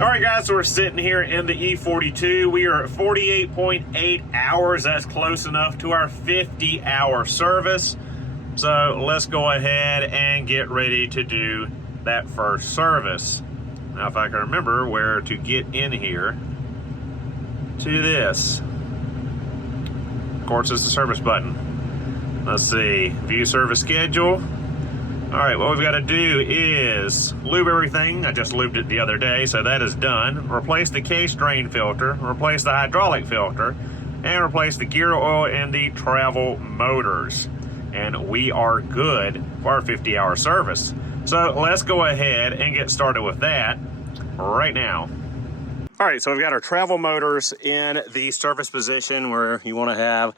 All right, guys, so we're sitting here in the E42. We are at 48.8 hours. That's close enough to our 50-hour service. So let's go ahead and get ready to do that first service. Now, if I can remember where to get in here to this. Of course, it's the service button. Let's see, view service schedule. All right, what we've got to do is lube everything. I just lubed it the other day, so that is done. Replace the case drain filter, replace the hydraulic filter, and replace the gear oil and the travel motors. And we are good for our 50-hour service. So let's go ahead and get started with that right now. All right, so we've got our travel motors in the service position where you want to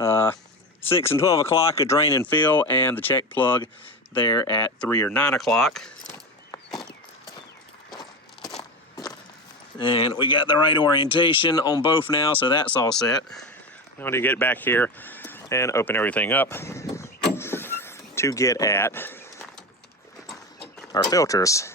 have 6 and 12 o'clock, a drain and fill, and the check plug there at 3 or 9 o'clock. And we got the right orientation on both now, so that's all set. I'm going to get back here and open everything up to get at our filters.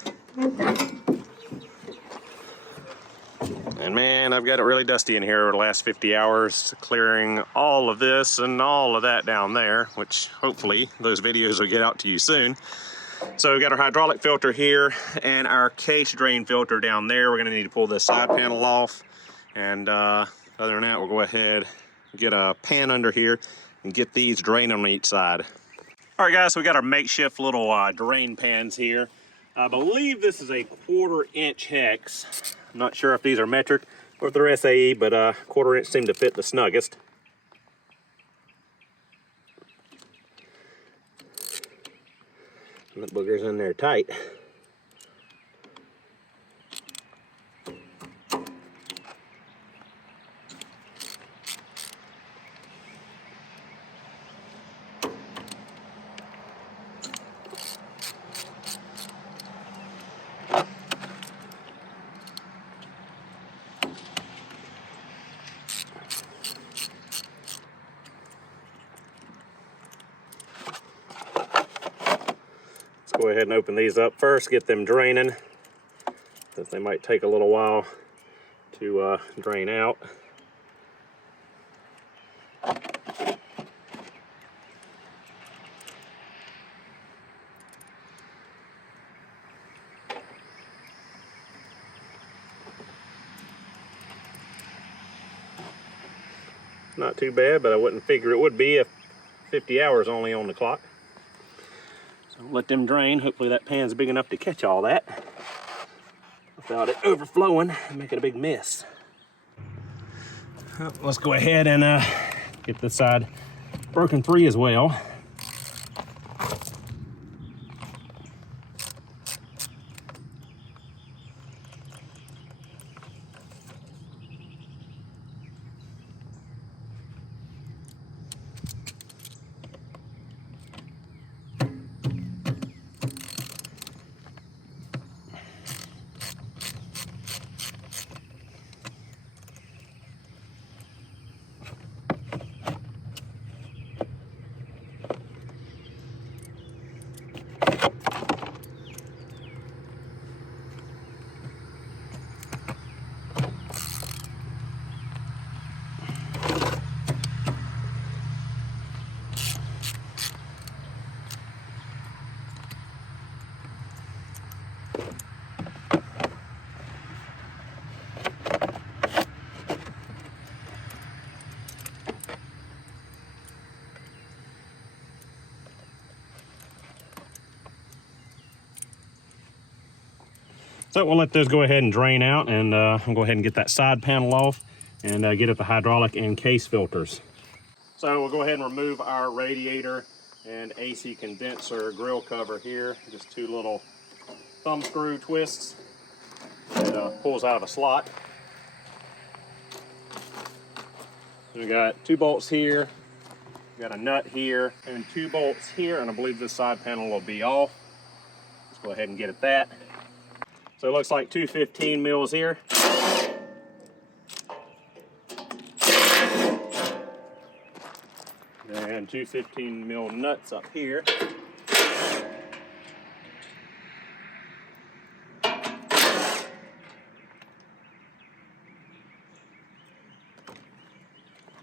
And man, I've got it really dusty in here over the last 50 hours, clearing all of this and all of that down there, which hopefully those videos will get out to you soon. So we've got our hydraulic filter here and our case drain filter down there. We're gonna need to pull this side panel off. And other than that, we'll go ahead and get a pan under here and get these drain on each side. All right, guys, so we got our makeshift little drain pans here. I believe this is a 1/4 inch hex. I'm not sure if these are metric or if they're SAE, but 1/4 inch seem to fit the snuggest. And the booger's in there tight. Go ahead and open these up first, get them draining, since they might take a little while to drain out. Not too bad, but I wouldn't figure it would be if 50 hours only on the clock. Let them drain. Hopefully that pan's big enough to catch all that without it overflowing and making a big mess. Let's go ahead and get this side broken free as well. So we'll let those go ahead and drain out, and I'll go ahead and get that side panel off and get at the hydraulic and case filters. So we'll go ahead and remove our radiator and AC condenser grill cover here. Just 2 little thumb screw twists that pulls out of a slot. We got 2 bolts here, we got a nut here, and 2 bolts here, and I believe this side panel will be off. Let's go ahead and get at that. So it looks like 2 15 mils here. And 2 15 mil nuts up here.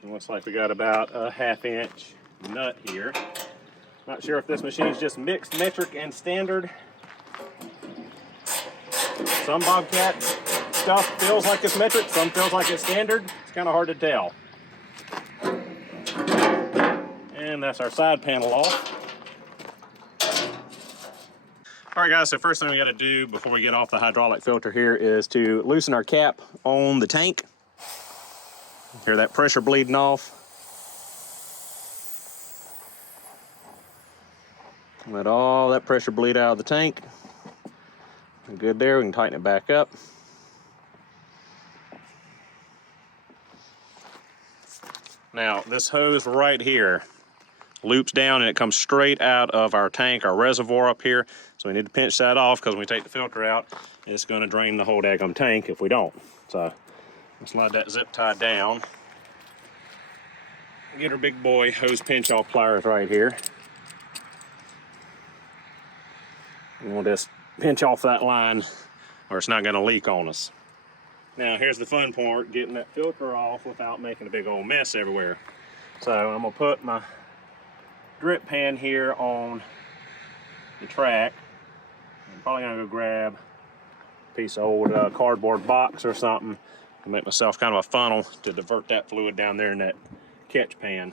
It looks like we got about a 1/2 inch nut here. Not sure if this machine is just mixed metric and standard. Some Bobcat stuff feels like it's metric, some feels like it's standard. It's kind of hard to tell. And that's our side panel off. All right, guys, so first thing we got to do before we get off the hydraulic filter here is to loosen our cap on the tank. Hear that pressure bleeding off. Let all that pressure bleed out of the tank. Good there, we can tighten it back up. Now, this hose right here loops down and it comes straight out of our tank, our reservoir up here. So we need to pinch that off because when we take the filter out, it's going to drain the whole daggum tank if we don't. So we'll slide that zip tie down. Get our big boy hose pinch off pliers right here. And we'll just pinch off that line or it's not going to leak on us. Now here's the fun part, getting that filter off without making a big old mess everywhere. So I'm going to put my drip pan here on the track. I'm probably going to go grab a piece of old cardboard box or something and make myself kind of a funnel to divert that fluid down there in that catch pan.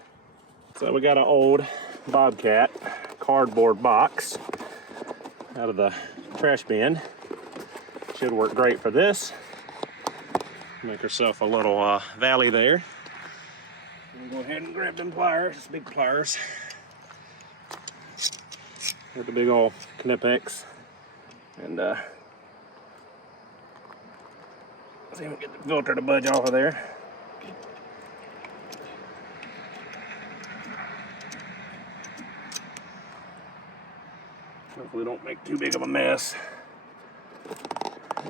So we got an old Bobcat cardboard box out of the trash bin. Should work great for this. Make herself a little valley there. We'll go ahead and grab them pliers, just big pliers. With the big old Knipex. And see if we can get the filter to budge off of there. Hopefully don't make too big of a mess.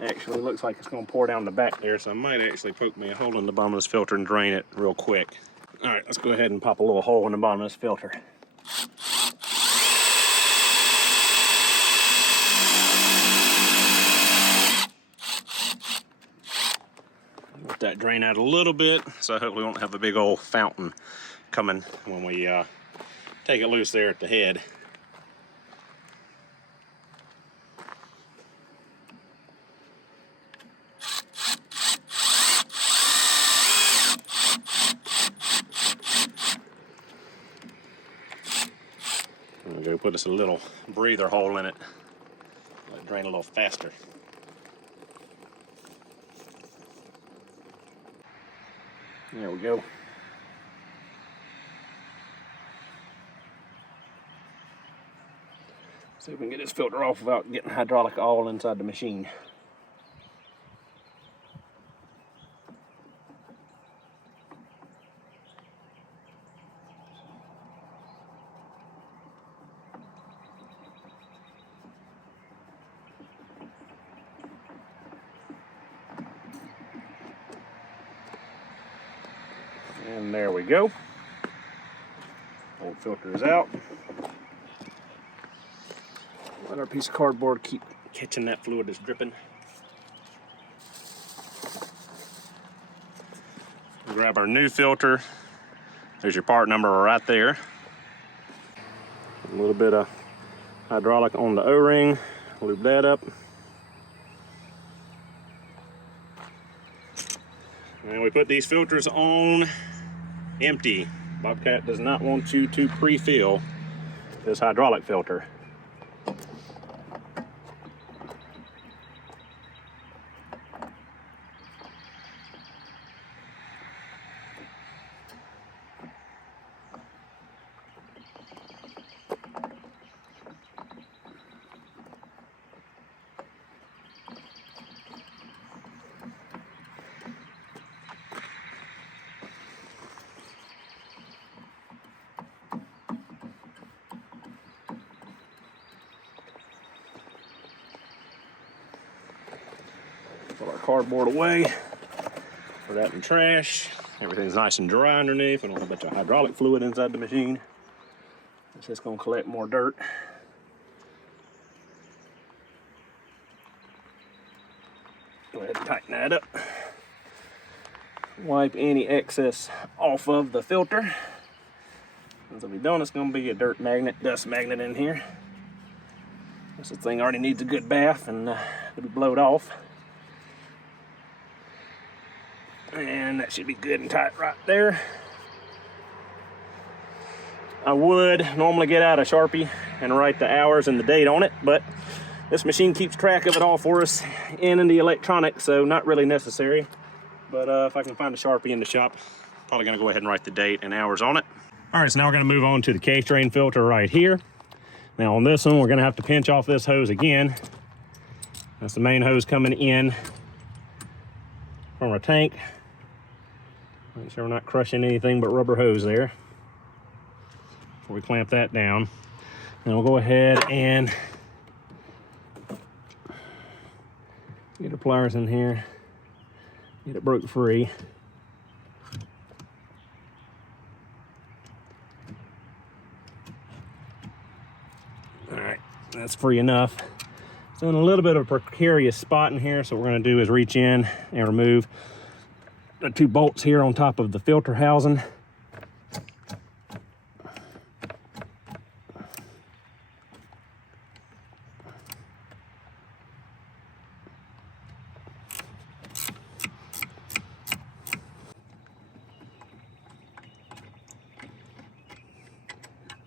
Actually looks like it's going to pour down the back there, so I might actually poke me a hole in the bottom of this filter and drain it real quick. All right, let's go ahead and pop a little hole in the bottom of this filter. Let that drain out a little bit, so hopefully we won't have a big old fountain coming when we take it loose there at the head. I'm going to put us a little breather hole in it, let it drain a little faster. There we go. See if we can get this filter off without getting hydraulic all inside the machine. And there we go. Old filter is out. Let our piece of cardboard keep catching that fluid that's dripping. We'll grab our new filter. There's your part number right there. A little bit of hydraulic on the O-ring. Lube that up. And we put these filters on empty. Bobcat does not want you to pre-fill this hydraulic filter. Put our cardboard away, put that in the trash. Everything's nice and dry underneath. We don't have a bunch of hydraulic fluid inside the machine. It's just going to collect more dirt. Go ahead and tighten that up. Wipe any excess off of the filter. As if we don't, it's going to be a dust magnet in here. This thing already needs a good bath and it'll be blowed off. And that should be good and tight right there. I would normally get out a Sharpie and write the hours and the date on it, but this machine keeps track of it all for us in the electronics, so not really necessary. But if I can find a Sharpie in the shop, probably gonna go ahead and write the date and hours on it. All right, so now we're gonna move on to the case drain filter right here. Now on this one, we're gonna have to pinch off this hose again. That's the main hose coming in from our tank. Make sure we're not crushing anything but rubber hose there before we clamp that down. Then we'll go ahead and get the pliers in here, get it broke free. All right, that's free enough. It's in a little bit of a precarious spot in here, so what we're gonna do is reach in and remove the 2 bolts here on top of the filter housing.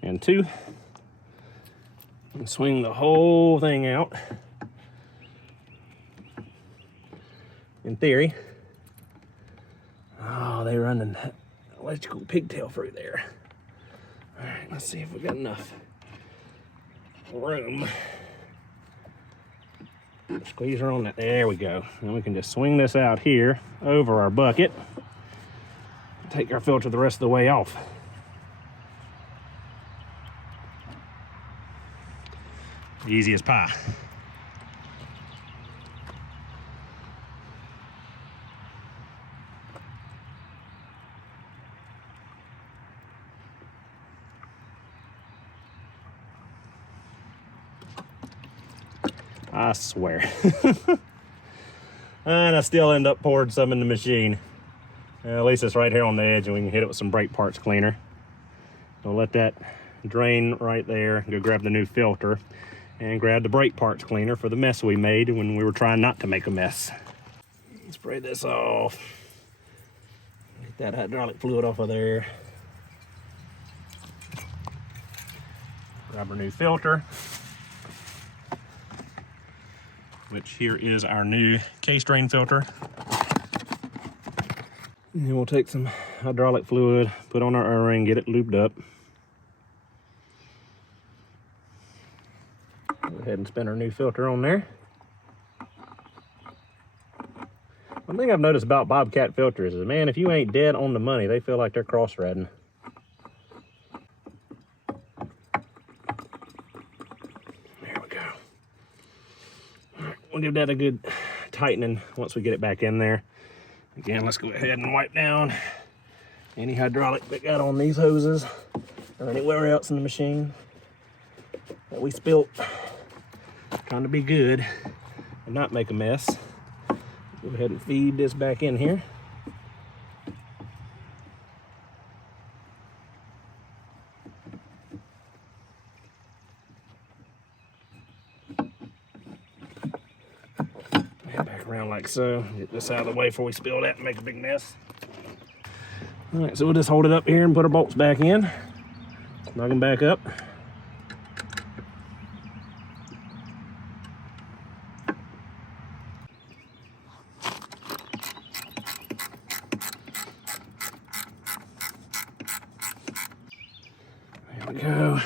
And 2, and swing the whole thing out. In theory, oh, they run an electrical pigtail through there. All right, let's see if we got enough room. Squeeze her on that. There we go. And we can just swing this out here over our bucket. Take our filter the rest of the way off. Easy as pie. I swear. And I still end up pouring some in the machine. At least it's right here on the edge and we can hit it with some brake parts cleaner. So let that drain right there. Go grab the new filter and grab the brake parts cleaner for the mess we made when we were trying not to make a mess. Spray this off. Get that hydraulic fluid off of there. Grab our new filter, which here is our new case drain filter. And we'll take some hydraulic fluid, put on our O-ring, get it lubed up. Go ahead and spin our new filter on there. One thing I've noticed about Bobcat filters is, man, if you ain't dead on the money, they feel like they're cross-threading. There we go. All right, we'll give that a good tightening once we get it back in there. Again, let's go ahead and wipe down any hydraulic that got on these hoses or anywhere else in the machine that we spilt. Trying to be good and not make a mess. Go ahead and feed this back in here. And back around like so. Get this out of the way before we spill that and make a big mess. All right, so we'll just hold it up here and put our bolts back in. Snug them back up. Go.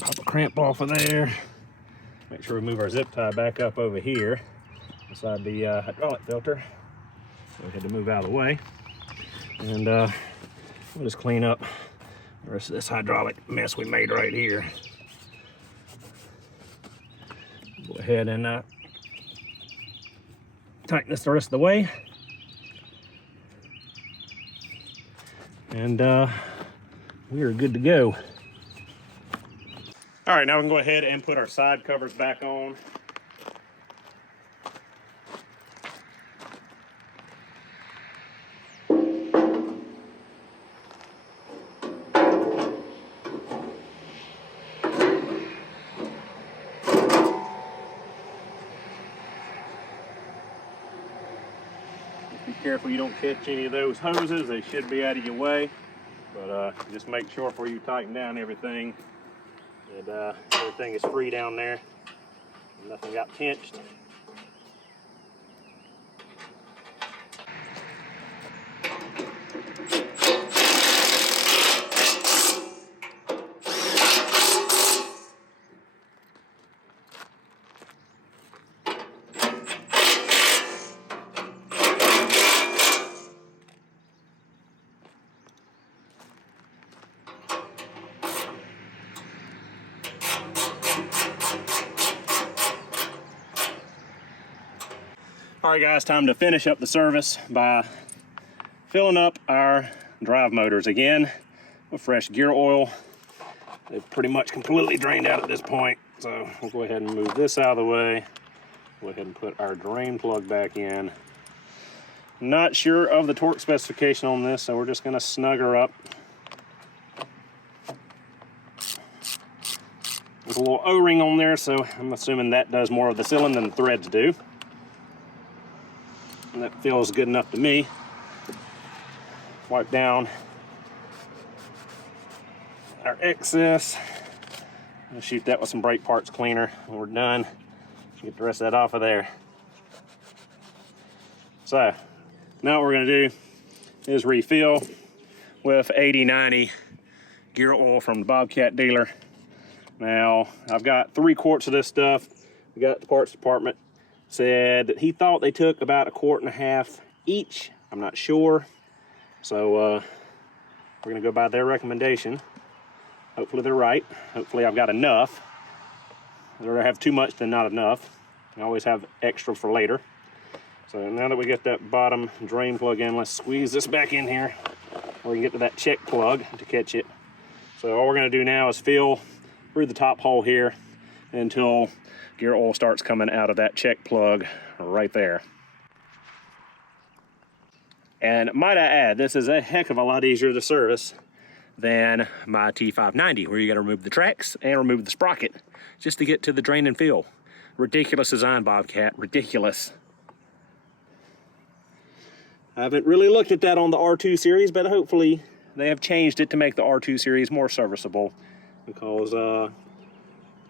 Pop a cramp off of there. Make sure we move our zip tie back up over here beside the hydraulic filter. Go ahead to move out of the way. And we'll just clean up the rest of this hydraulic mess we made right here. Go ahead and tighten this the rest of the way. And we are good to go. All right, now we can go ahead and put our side covers back on. careful you don't catch any of those hoses. They should be out of your way. But just make sure before you tighten down everything that everything is free down there. Nothing got pinched. All right guys, time to finish up the service by filling up our drive motors again with fresh gear oil. They've pretty much completely drained out at this point, so we'll go ahead and move this out of the way. Go ahead and put our drain plug back in. Not sure of the torque specification on this, so we're just gonna snug her up with a little O-ring on there, so I'm assuming that does more of the sealing than the threads do. And that feels good enough to me. Wipe down our excess. I'll shoot that with some brake parts cleaner when we're done. Get the rest of that off of there. So now what we're gonna do is refill with 80/90 gear oil from the Bobcat dealer. Now I've got 3 quarts of this stuff. We got the parts department said that he thought they took about 1.5 quarts each. I'm not sure. So we're gonna go by their recommendation. Hopefully they're right. Hopefully I've got enough. I'd rather have too much than not enough. I always have extra for later. So now that we get that bottom drain plug in, let's squeeze this back in here. Or we can get to that check plug to catch it. So all we're gonna do now is fill through the top hole here until gear oil starts coming out of that check plug right there. And might I add, this is a heck of a lot easier to service than my T590, where you gotta remove the tracks and remove the sprocket just to get to the drain and fill. Ridiculous design, Bobcat, ridiculous. I haven't really looked at that on the R2 series, but hopefully they have changed it to make the R2 series more serviceable, because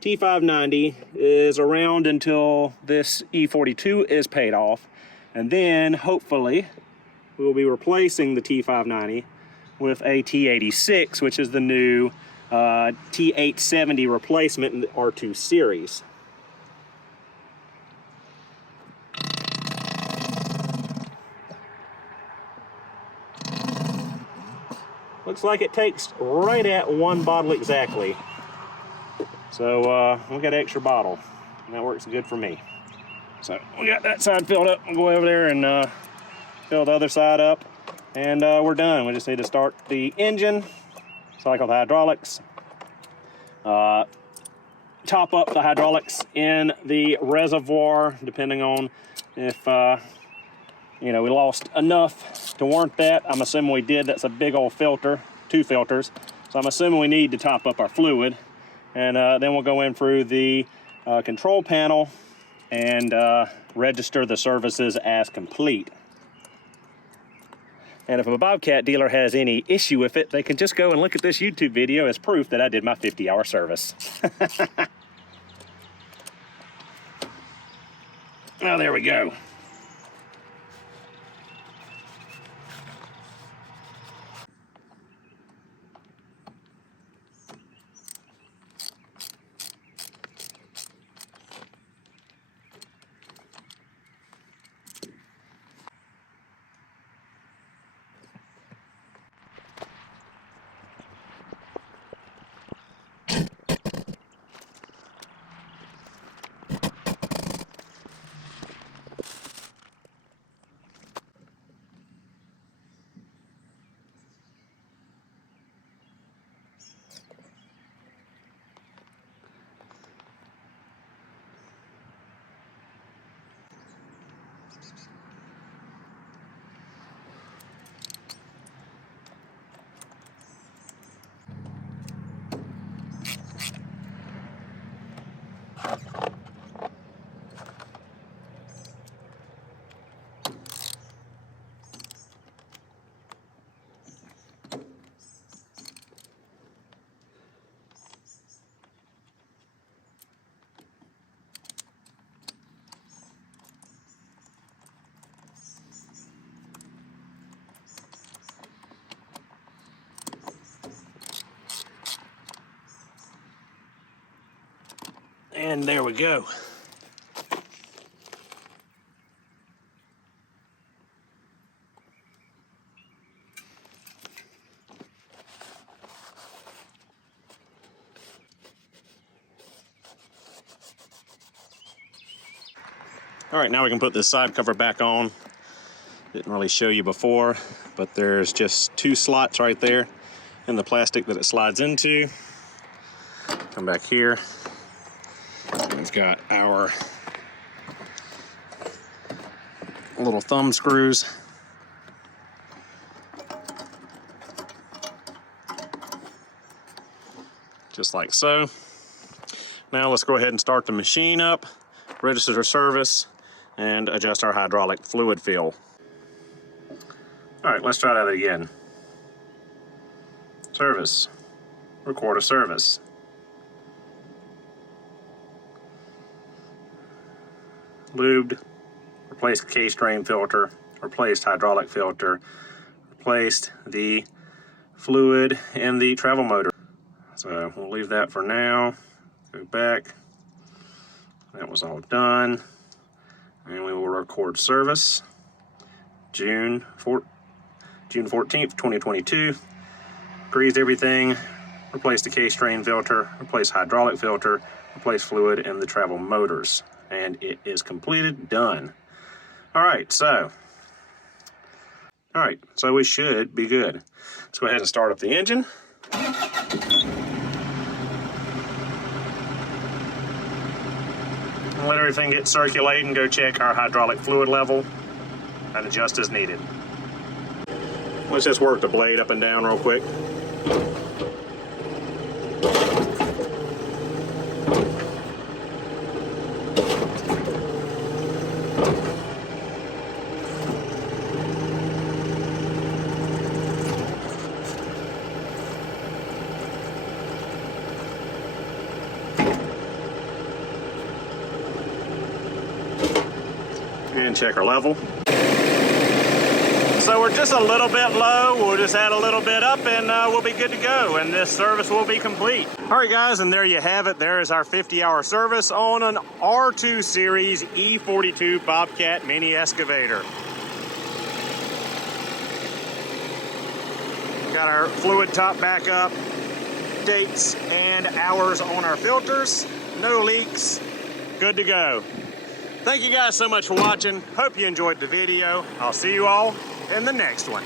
T590 is around until this E42 is paid off, and then hopefully we'll be replacing the T590 with a T86, which is the new T870 replacement in the R2 series. Looks like it takes right at 1 bottle exactly. So we got an extra bottle, and that works good for me. So we got that side filled up. We'll go over there and fill the other side up, and we're done. We just need to start the engine, cycle the hydraulics, top up the hydraulics in the reservoir, depending on if you know, we lost enough to warrant that. I'm assuming we did. That's a big old filter, 2 filters. So I'm assuming we need to top up our fluid. And then we'll go in through the control panel and register the services as complete. And if a Bobcat dealer has any issue with it, they can just go and look at this YouTube video as proof that I did my 50-hour service. Well, there we go. And there we go. All right, now we can put this side cover back on. Didn't really show you before, but there's just 2 slots right there in the plastic that it slides into. Come back here. We've got our little thumb screws. Just like so. Now let's go ahead and start the machine up, register service, and adjust our hydraulic fluid fill. All right, let's try that again. Service, record a service. Lubed, replaced case drain filter, replaced hydraulic filter, replaced the fluid in the travel motor. So we'll leave that for now. Go back. That was all done. And we will record service. June 14th, 2022. Greased everything, replaced the case drain filter, replaced hydraulic filter, replaced fluid in the travel motors. And it is completed, done. All right, so we should be good. Let's go ahead and start up the engine. Let everything get circulating, go check our hydraulic fluid level and adjust as needed. Let's just work the blade up and down real quick. And check our level. So we're just a little bit low. We'll just add a little bit up and we'll be good to go, and this service will be complete. All right guys, and there you have it. There is our 50-hour service on an R2 Series E42 Bobcat mini excavator. Got our fluid top back up, dates and hours on our filters, no leaks, good to go. Thank you guys so much for watching. Hope you enjoyed the video. I'll see you all in the next one.